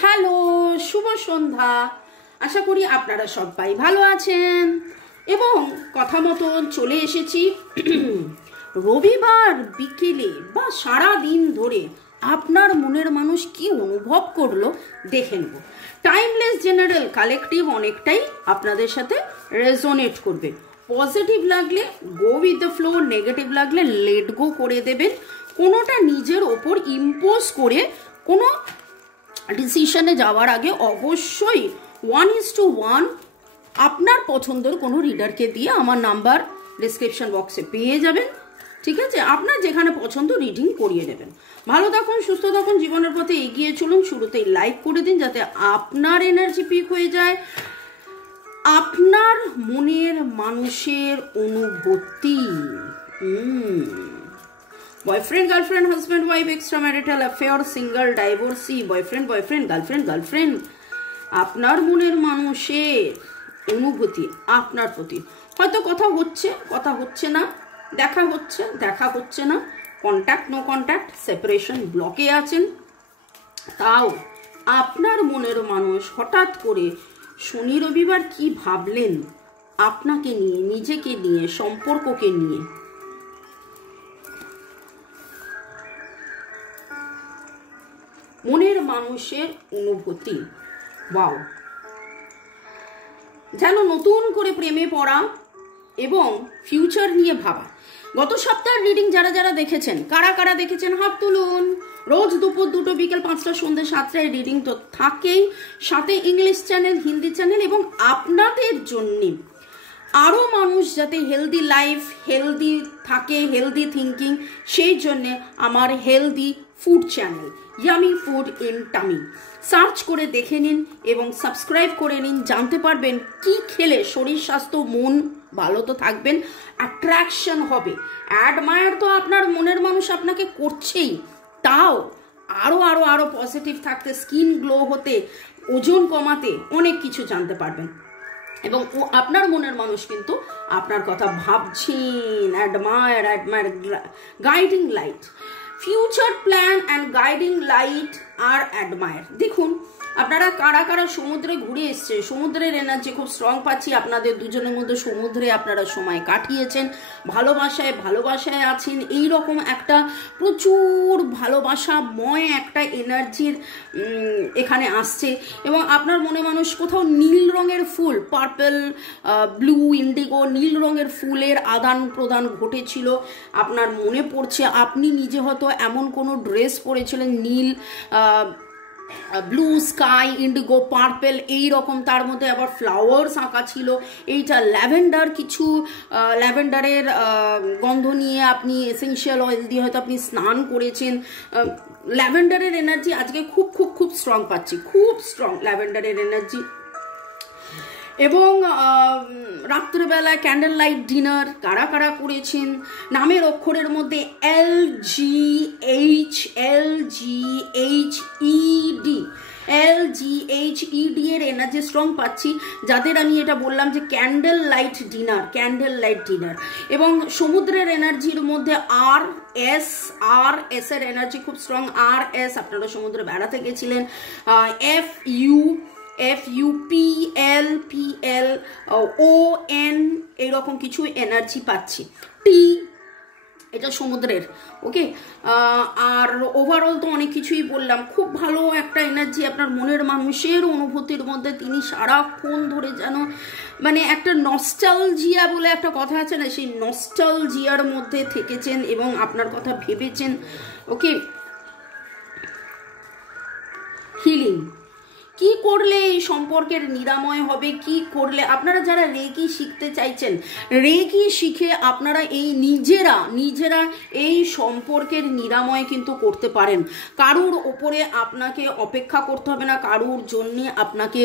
Hello, শুভ সন্ধ্যা। আশা করি আপনারা সবাই ভালো আছেন এবং কথা মতন চলে এসেছি রবিবার বিকেলে বা সারা দিন ধরে আপনার মনের মানুষ কি অনুভব করলো দেখে নেব। টাইমলেস জেনারেল কালেকটিভ অনেকটাই আপনাদের সাথে রেজোনেট করবে। পজিটিভ লাগলে go with the flow, negative লাগলে লেট গো করে দেবেন। কোনোটা নিজের ওপর ইম্পোজ করে কোনো ডিসিশনে যাওয়ার আগে অবশ্যই 1:1 আপনার পছন্দের কোনো রিডারকে দিয়ে আমার নাম্বার ডিসক্রিপশন বক্সে পেয়ে যাবেন। ঠিক আছে, আপনার যেখানে পছন্দ রিডিং করিয়ে নেবেন। ভালো থাকুন, সুস্থ থাকুন, জীবনের পথে এগিয়ে চলুন। শুরুতেই লাইক করে দিন যাতে আপনার এনার্জি পিক হয়ে যায়। আপনার মনের মানুষের অনুভূতি, boyfriend girlfriend, husband wife, extra marital affair, single, divorcee, boyfriend girlfriend girlfriend, আপনার মনের মানুষের অনুভূতি আপনার প্রতি। হয়তো কথা হচ্ছে না, দেখা হচ্ছে না, কন্ট্যাক্ট নো কন্ট্যাক্ট, সেপারেশন, ব্লকে আছেন। তাও আপনার মনের মানুষ হঠাৎ করে শনি রবিবার কি ভাবলেন আপনাকে নিয়ে, নিজেকে নিয়ে, সম্পর্ককে নিয়ে। মনের মানুষের অনুভূতি, ওয়াও, যেন নতুন করে প্রেমে পড়া এবং ফিউচার নিয়ে ভাবা। গত সপ্তাহের রিডিং যারা যারা দেখেছেন, কারা দেখেছেন হাত তুলুন। রোজ দুপুর 2টো, বিকেল 5টা, সন্ধ্যে 7টায় রিডিং তো থাকেই, সাথে ইংলিশ চ্যানেল, হিন্দি চ্যানেল এবং আপনাদের জন্য আরও মানুষ যাতে হেলদি লাইফ, হেলদি থাকে, হেলদি থিঙ্কিং, সেই জন্যে আমার healthy food channel yummy food in tummy search করে দেখে নিন এবং সাবস্ক্রাইব করে নিন। জানতে পারবেন কি খেলে শরীর স্বাস্থ্য মন ভালো তো থাকবেন, অ্যাট্রাকশন হবে। অ্যাডমায়ার তো আপনার মনের মানুষ আপনাকে করছেই, তাও আরও পজিটিভ থাকতে, স্কিন গ্লো হতে, ওজন কমাতে অনেক কিছু জানতে পারবেন। এবং আপনার মনের মানুষ কিন্তু আপনার কথা ভাবছেন। Admire guiding light, future plan and guiding light আর অ্যাডমায়ার। দেখুন আপনারা কারা সমুদ্রে ঘুরে এসছে, সমুদ্রের এনার্জি খুব স্ট্রং পাচ্ছি আপনাদের দুজনের মধ্যে। সমুদ্রে আপনারা সময় কাটিয়েছেন, ভালোবাসায় আছেন, এই রকম একটা প্রচুর ভালোবাসাময় একটা এনার্জির এখানে আসছে। এবং আপনার মনে মানুষ কোথাও নীল রঙের ফুল, পার্পল, ব্লু, ইন্ডিগো, নীল রঙের ফুলের আদান প্রদান ঘটেছিল। আপনার মনে পড়ছে আপনি নিজে হয়তো এমন কোনো ড্রেস পরেছিলেন, নীল, ব্লু স্কাই, ইন্ডিগো, পার্পেল, এইরকম, তার মধ্যে আবার ফ্লাওয়ার্স আঁকা ছিল। এইটা ল্যাভেন্ডার, কিছু ল্যাভেন্ডারের গন্ধ নিয়ে আপনি এসেনশিয়াল অয়েল দিয়ে হয়তো আপনি স্নান করেছেন। ল্যাভেন্ডারের এনার্জি আজকে খুব স্ট্রং পাচ্ছি, খুব স্ট্রং ল্যাভেন্ডারের এনার্জি। এবং রাত্রেবেলা ক্যান্ডেল লাইট ডিনার কারা করেছেন। নামের অক্ষরের মধ্যে LGHED এর এনার্জি স্ট্রং পাচ্ছি। যাদের আমি এটা বললাম যে ক্যান্ডেল লাইট ডিনার এবং সমুদ্রের এনার্জির মধ্যে RS এর এনার্জি খুব স্ট্রং। RS আপনারা সমুদ্রে বেড়াতে গেছিলেন। FUPL ON এইরকম কিছু এনার্জি পাচ্ছি। T এটা সমুদ্রের, ওকে। আর ওভারঅল তো অনেক কিছুই বললাম। খুব ভালো একটা এনার্জি আপনার মনের মানুষের অনুভূতির মধ্যে। তিনি সারাক্ষণ ধরে যেন মানে একটা নস্টালজিয়া বলে একটা কথা আছে না, সেই নস্টালজিয়ার মধ্যে থেকেছেন এবং আপনার কথা ভেবেছেন, ওকে। হিলিং, কি করলে এই সম্পর্কের নিরাময় হবে, কি করলে আপনারা যারা রেকি শিখতে চাইছেন, রেকি শিখে আপনারা এই নিজেরা এই সম্পর্কের নিরাময় কিন্তু করতে পারেন। কারুর ওপরে আপনাকে অপেক্ষা করতে হবে না, কারুর জন্যে আপনাকে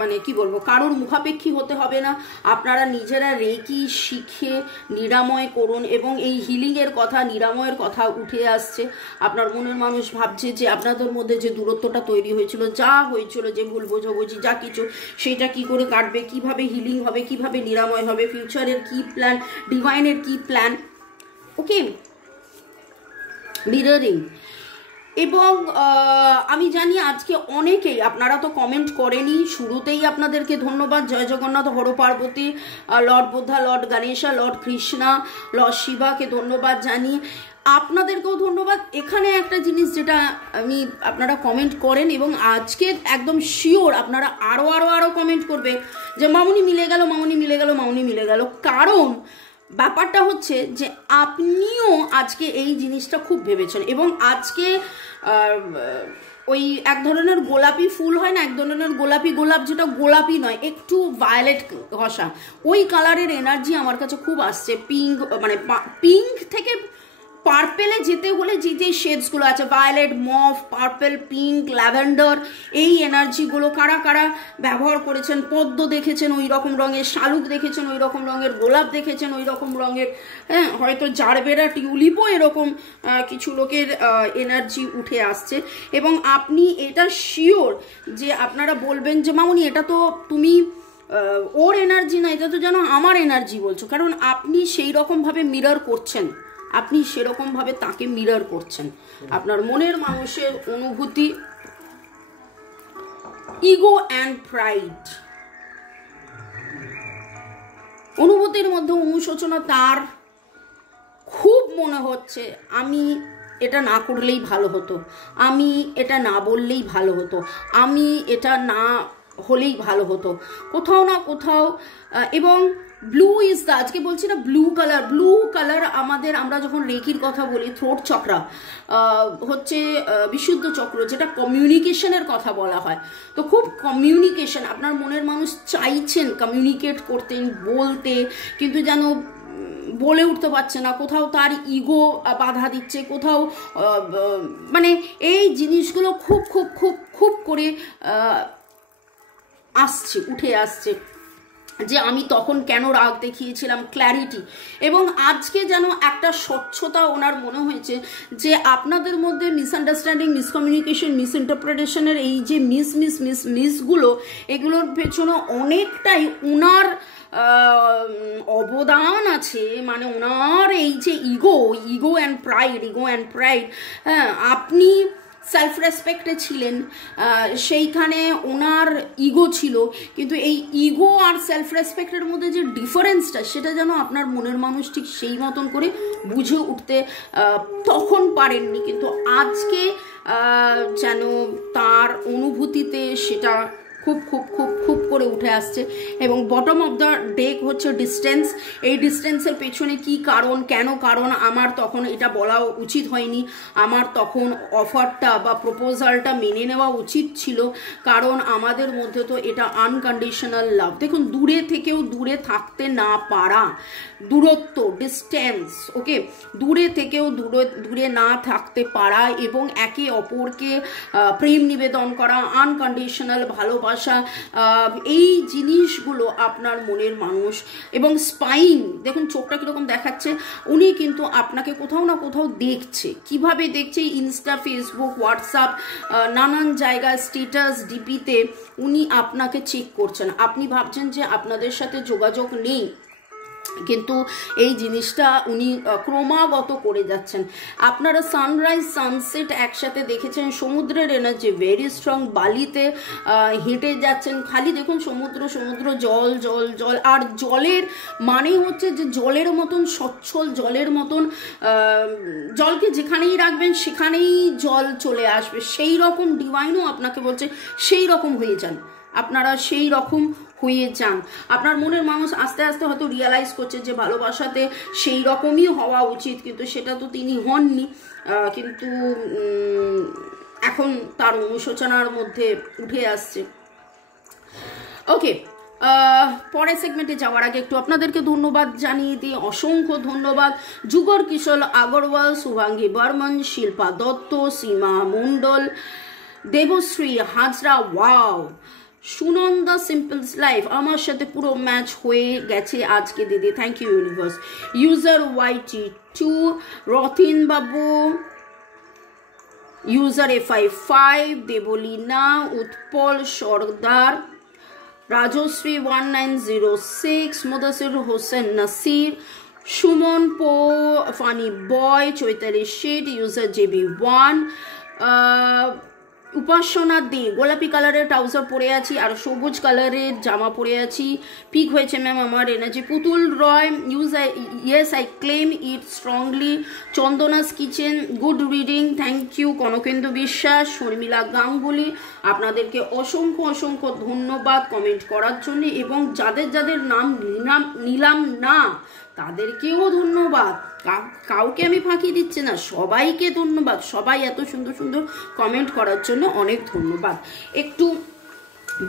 মানে কি বলবো, কারুর মুখাপেক্ষী হতে হবে না। আপনারা নিজেরা রেকি শিখে নিরাময় করুন এবং এই হিলিংয়ের কথা, নিরাময়ের কথা উঠে আসছে। আপনার মনের মানুষ ভাবছে যে আপনাদের মধ্যে যে দূরত্বটা তৈরি হয়েছিল, যা হয়েছিল, যে ভুল বোঝাবুঝি যা কিছু, সেটা কি করে কাটবে, কিভাবে হিলিং হবে, কিভাবে নিরাময় হবে, ফিউচারের কি প্ল্যান, ডিভাইনের কি প্ল্যান, ওকে। মিররিং, এবং আমি জানি আজকে অনেকেই, আপনারা তো কমেন্ট করেনি, শুরুতেই আপনাদেরকে ধন্যবাদ। জয় Jagannath, Har Parvati, lord Buddha, lord Ganesha, lord Krishna, lord শিবাকে ধন্যবাদ জানি, আপনাদেরকেও ধন্যবাদ। এখানে একটা জিনিস যেটা আমি, আপনারা কমেন্ট করেন এবং আজকে একদম শিওর আপনারা আরও আরও আরও কমেন্ট করবে যে মামুনি মিলে গেল, মামুনি মিলে গেল, মামুনি মিলে গেল। কারণ ব্যাপারটা হচ্ছে যে আপনিও আজকে এই জিনিসটা খুব ভেবেছেন এবং আজকে ওই এক ধরনের গোলাপি ফুল হয় না, এক ধরনের গোলাপি গোলাপ, যেটা গোলাপি নয়, একটু ভায়োলেট ঘষা, ওই কালারের এনার্জি আমার কাছে খুব আসছে। পিঙ্ক, মানে পিঙ্ক থেকে পার্পেলে যেতে হলে যে যে শেডসগুলো আছে, violet, mauve, purple, pink, lavender, এই এনার্জিগুলো কারা কারা ব্যবহার করেছেন। পদ্ম দেখেছেন ওই রকম রঙের, শালুক দেখেছেন ওই রকম রঙের, গোলাপ দেখেছেন ওই রকম রঙের, হ্যাঁ, হয়তো জারবেরা, টিউলিপও এরকম কিছু লোকের এনার্জি উঠে আসছে। এবং আপনি এটা শিওর যে আপনারা বলবেন যে মামুনি এটা তো তুমি ওর এনার্জি না, এটা তো যেন আমার এনার্জি বলছো। কারণ আপনি সেই রকমভাবে মিরর করছেন, আপনি সেরকমভাবে তাকে মিরর করছেন। আপনার মনের মানুষের অনুভূতি, ইগো অ্যান্ড প্রাইড, অনুভূতির মধ্যে অনুশোচনা তার খুব মনে হচ্ছে আমি এটা না করলেই ভালো হতো, আমি এটা না বললেই ভালো হতো, আমি এটা না হলেই ভালো হতো, কোথাও না কোথাও। এবং ব্লু ইজ দ্য, আজকে বলছি না ব্লু কালার, ব্লু কালার আমাদের, আমরা যখন রেকির কথা বলি, থ্রোট চক্রা হচ্ছে বিশুদ্ধ চক্র, যেটা কমিউনিকেশনের কথা বলা হয়। তো খুব কমিউনিকেশন, আপনার মনের মানুষ চাইছেন কমিউনিকেট করতে, বলতে, কিন্তু যেন বলে উঠতে পারছে না, কোথাও তার ইগো বাধা দিচ্ছে, কোথাও মানে এই জিনিসগুলো খুব খুব খুব খুব করে আসছে, উঠে আসছে যে আমি তখন কেন রাগ দেখিয়েছিলাম, ক্ল্যারিটি। এবং আজকে যেন একটা স্বচ্ছতা ওনার মনে হয়েছে যে আপনাদের মধ্যে মিসআন্ডারস্ট্যান্ডিং, মিসকমিউনিকেশন, মিসইন্টারপ্রিটেশনের এই যে মিসগুলো, এগুলোর পেছনে অনেকটাই ওনার অবদান আছে। মানে ওনার এই যে ইগো অ্যান্ড প্রাইড, হ্যাঁ, আপনি সেলফ রেসপেক্টে ছিলেন, সেইখানে ওনার ইগো ছিল, কিন্তু এই ইগো আর সেলফ রেসপেক্টের মধ্যে যে ডিফারেন্সটা, সেটা যেন আপনার মনের মানুষ ঠিক সেই মতন করে বুঝে উঠতে তখন পারেননি, কিন্তু আজকে যেন তার অনুভূতিতে সেটা খুব খুব খুব খুব করে উঠে আসছে। এবং বটম অফ দ্য ডেক হচ্ছে ডিস্টেন্স। এই ডিস্টেন্সের পেছনে কি কারণ, কেন কারণ, আমার তখন এটা বলা উচিত হয়নি, আমার তখন অফারটা বা প্রপোজালটা মেনে নেওয়া উচিত ছিল, কারণ আমাদের মধ্যে তো এটা আনকন্ডিশনাল লাভ। দেখুন, দূরে থেকেও দূরে থাকতে না পারা, দূরত্ব, ডিস্টেন্স, ওকে, দূরে থেকেও দূরে না থাকতে পারা এবং একে অপরকে প্রেম নিবেদন করা, আনকন্ডিশনাল ভালোবাসা, এই জিনিসগুলো আপনার মনের মানুষ। এবং স্পাইন দেখুন, চোখটা কিরকম দেখাচ্ছে, উনি কিন্তু আপনাকে কোথাও না কোথাও দেখছে। কিভাবে দেখছে? ইনস্টা, ফেসবুক, হোয়াটসঅ্যাপ, নানান জায়গায় স্ট্যাটাস, ডিপিতে উনি আপনাকে চেক করছেন। আপনি ভাবছেন যে আপনাদের সাথে যোগাযোগ নেই, কিন্তু এই জিনিসটা উনি ক্রমাগত করে যাচ্ছেন। আপনারা সানরাইজ সানসেট একসাথে দেখেছেন, সমুদ্রের এনার্জি ভেরি স্ট্রং, বালিতে হেঁটে যাচ্ছেন, খালি দেখুন সমুদ্র সমুদ্র, জল জল জল। আর জলের মানে হচ্ছে যে জলের মতন সচ্ছল, জলের মতন, জলকে যেখানেই রাখবেন সেখানেই জল চলে আসবে, সেই রকম ডিভাইনও আপনাকে বলছে সেই রকম হয়ে যান, আপনারা সেই রকম হয়ে যান। আপনার মনের মানুষ আস্তে আস্তে হয়তো রিয়ালাইজ করছে যে ভালোবাসাতে সেই রকমই হওয়া উচিত, কিন্তু সেটা তো তিনি হননি, কিন্তু এখন তার অনুশোচনার মধ্যে উঠে আসছে। ওকে, পরের সেগমেন্টে যাওয়ার আগে একটু আপনাদেরকে ধন্যবাদ জানিয়ে দিই, অসংখ্য ধন্যবাদ। যুগর Kishore Agarwal, Shubhangi Barman, Shilpa Dutta, Seema Mondal, Debashree Hazra, wow, Sunanda simples life, আমার সাথে পুরো ম্যাচ হয়ে গেছে আজকে দিদি, thank you universe. User YT2, Rathin babu, user FI5, Debleena, Utpal Sardar, Rajashree 1906, Mudasir Hossain Nasir, Suman পো, funny boy, Chaitali shade, user JB1, Upasana Dey গোলাপি কালারের ট্রাউজার পরে আছি আর সবুজ কালারের জামা পরে আছি। পিক হয়েছে ম্যাম আমার energy. Putul Roy yes I claim it strongly. Chandana's kitchen good reading, thank you. Kanakendu Biswas, Sharmila Ganguly, আপনাদেরকে অসংখ্য অসংখ্য ধন্যবাদ কমেন্ট করার জন্য, এবং যাদের যাদের নাম নিলাম না তাদেরকেও ধন্যবাদ। কাউকে আমি ফাঁকি দিচ্ছি না, সবাইকে ধন্যবাদ। সবাই এত সুন্দর সুন্দর কমেন্ট করার জন্য অনেক ধন্যবাদ। একটু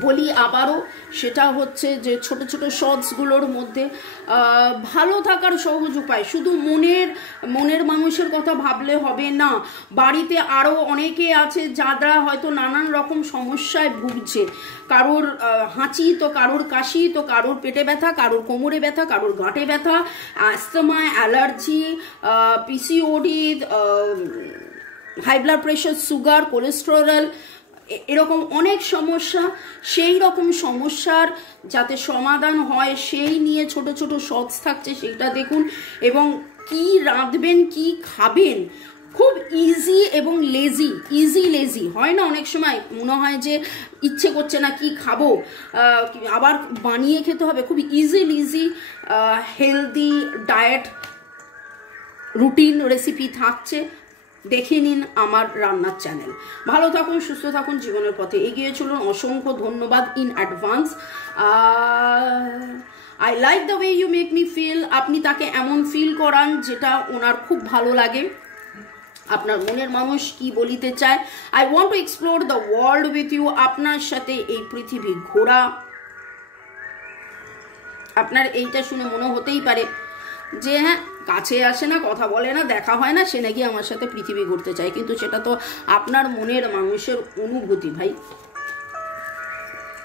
বলি আবারও, সেটা হচ্ছে যে ছোট ছোট শর্টসগুলোর মধ্যে ভালো থাকার সহজ উপায়, শুধু মনের মানুষের কথা ভাবলে হবে না। বাড়িতে আরও অনেকে আছে যারা হয়তো নানান রকম সমস্যায় ভুগছে। কারোর হাঁচি তো কারোর কাশি তো কারোর পেটে ব্যথা, কারোর কোমরে ব্যথা, কারোর গাঁটে ব্যথা, asthma, allergy, PCOD, high blood pressure, sugar, cholesterol, এরকম অনেক সমস্যা। সেই রকম সমস্যার যাতে সমাধান হয় সেই নিয়ে ছোট ছোট শর্টস থাকছে, সেটা দেখুন। এবং কি রাঁধবেন, কি খাবেন, খুব ইজি এবং লেজি হয় না, অনেক সময় মনে হয় যে ইচ্ছে করছে না কি খাবো, আবার বানিয়ে খেতে হবে। খুব easy healthy diet routine recipe থাকছে, দেখে নিন আমার রান্নার চ্যানেল। ভালো থাকুন, সুস্থ থাকুন, জীবনের পথে এগিয়ে চলুন। অসংখ্য ধন্যবাদ in advance. I like the way you make me feel. আপনি তাকে এমন ফিল করান যেটা ওনার খুব ভালো লাগে। আপনার মনের মানুষ কি বলিতে চায়। I want to explore the world with you. আপনার সাথে এই পৃথিবী ঘোরা। আপনার এইটা শুনে মনে হতেই পারে যে হ্যাঁ, কাছে আসে না, কথা বলে না, দেখা হয় না, সে নাকি আমার সাথে পৃথিবী ঘুরতে চায়, কিন্তু সেটা তো আপনার মনের মানুষের অনুভূতি ভাই।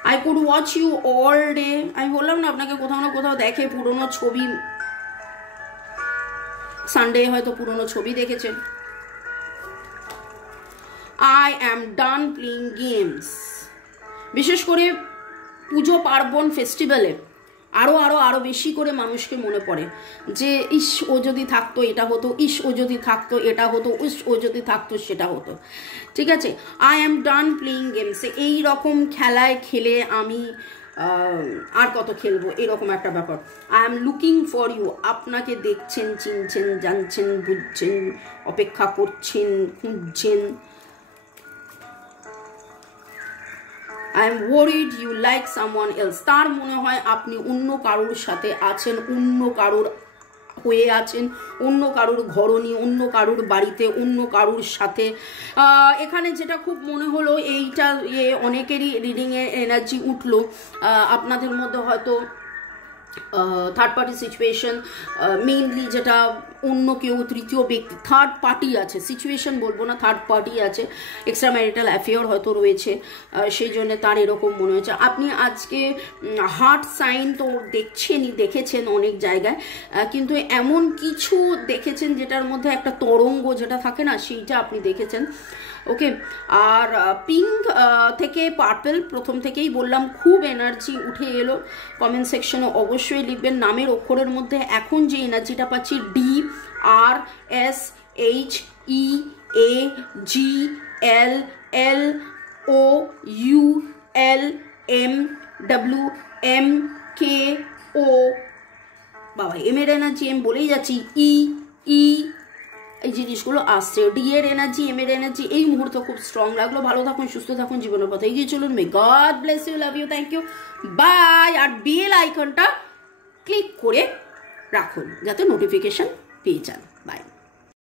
I could watch you all day. আমি বললাম না আপনাকে কোথাও না কোথাও দেখে, পুরোনো ছবি, সানডে হয়তো পুরোনো ছবি দেখেছেন। I am done playing games. বিশেষ করে পুজো পার্বণ ফেস্টিভ্যালে আরো বেশি করে মানুষকে মনে পড়ে যে ইস ও যদি থাকতো এটা হতো, ইস ও যদি থাকতো এটা হতো, ইস ও যদি থাকতো সেটা হতো। ঠিক আছে, I am done playing games. এই রকম খেলায় খেলে আমি আর কত খেলবো, এরকম একটা ব্যাপার। I am looking for you. আপনাকে দেখছেন, চিনছেন, জানছেন, বুঝছেন, অপেক্ষা করছেন, খুঁজছেন। I am worried you like someone else. তার মনে হয় আপনি অন্য কারোর সাথে আছেন, অন্য কারোর হয়ে আছেন, অন্য কারোর ঘরণী, অন্য কারোর বাড়িতে, অন্য কারোর সাথে। এখানে যেটা খুব মনে হলো, এইটা অনেকেরই রিডিংয়ে এনার্জি উঠলো। আপনাদের মধ্যে হয়তো থার্ড পার্টি সিচুয়েশন, মেইনলি যেটা অন্য কেউ তৃতীয় ব্যক্তি, থার্ড পার্টি আছে, সিচুয়েশন বলবো না, থার্ড পার্টি আছে, এক্সট্রা ম্যারিটাল অ্যাফেয়ার হয়তো রয়েছে, সেই জন্য তার এরকম মনে হচ্ছে। আপনি আজকে হার্ট সাইন তো দেখেছেন অনেক জায়গায়, কিন্তু এমন কিছু দেখেছেন যেটার মধ্যে একটা তরঙ্গ যেটা থাকে না, সেইটা আপনি দেখেছেন। ওকে, আর পিঙ্ক থেকে পার্পল প্রথম থেকেই বললাম খুব এনার্জি উঠে এলো। কমেন্ট সেকশনে অবশ্যই লিখবেন। নামের অক্ষরের মধ্যে এখন যে এনার্জিটা পাচ্ছি, DRSHEAGLLOULMWMKO। বাবা, এম এর এনার্জি এম বলেই যাচ্ছি, এই জিনিসগুলো আসছে। ডি এর এনার্জি, এম এর এনার্জি এই মুহূর্তে খুব স্ট্রং লাগলো। ভালো থাকুন, সুস্থ থাকুন, জীবনের পথে এগিয়ে চলুন। May God bless you, love you, thank you, bye. আর বেল আইকনটা ক্লিক করে রাখুন যাতে নোটিফিকেশন পেয়ে যান।